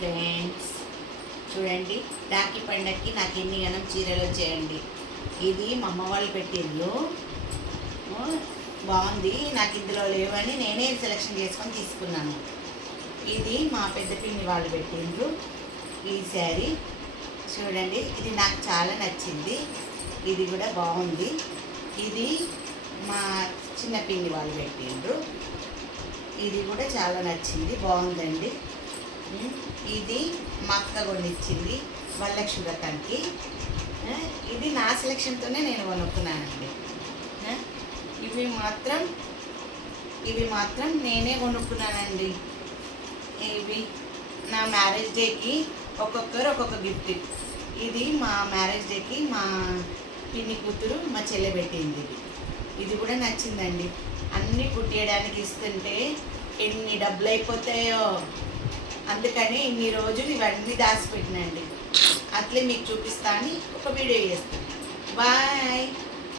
Friends, చూడండి రాఖీ పండగకి నాకు ఎన్ని గణం చీరలు వచ్చాయండి. ఇది మా అమ్మ వాళ్ళు పెట్టిండ్రు, బాగుంది. నాకు ఇందులో లేవని నేనే సెలెక్షన్ చేసుకొని తీసుకున్నాను. ఇది మా పెద్ద పిన్ని వాళ్ళు పెట్టిండ్రు ఈ శారీ. చూడండి, ఇది నాకు చాలా నచ్చింది. ఇది కూడా బాగుంది. ఇది మా చిన్న పిన్ని వాళ్ళు పెట్టిండ్రు. ఇది కూడా చాలా నచ్చింది, బాగుందండి. ఇది మా అక్క కొనిచ్చింది వరలక్ష్మి వ్రతానికి. ఇది నా సెలెక్షన్తోనే నేను కొనుక్కున్నానండి. ఇవి మాత్రం నేనే కొనుక్కున్నానండి. ఇవి నా మ్యారేజ్ డేకి ఒక్కొక్కరు ఒక్కొక్క గిఫ్ట్. ఇది మా మ్యారేజ్ డేకి మా పిన్ని కూతురు మా చెల్లె పెట్టింది. ఇది కూడా నచ్చిందండి. అన్నీ కుట్టేయడానికి ఇస్తుంటే ఎన్ని డబ్బులు అయిపోతాయో, అందుకని ఇన్ని రోజులు ఇవన్నీ దాచిపెట్టినండి. అట్లే మీకు చూపిస్తా అని ఒక వీడియో చేస్తాను. బాయ్.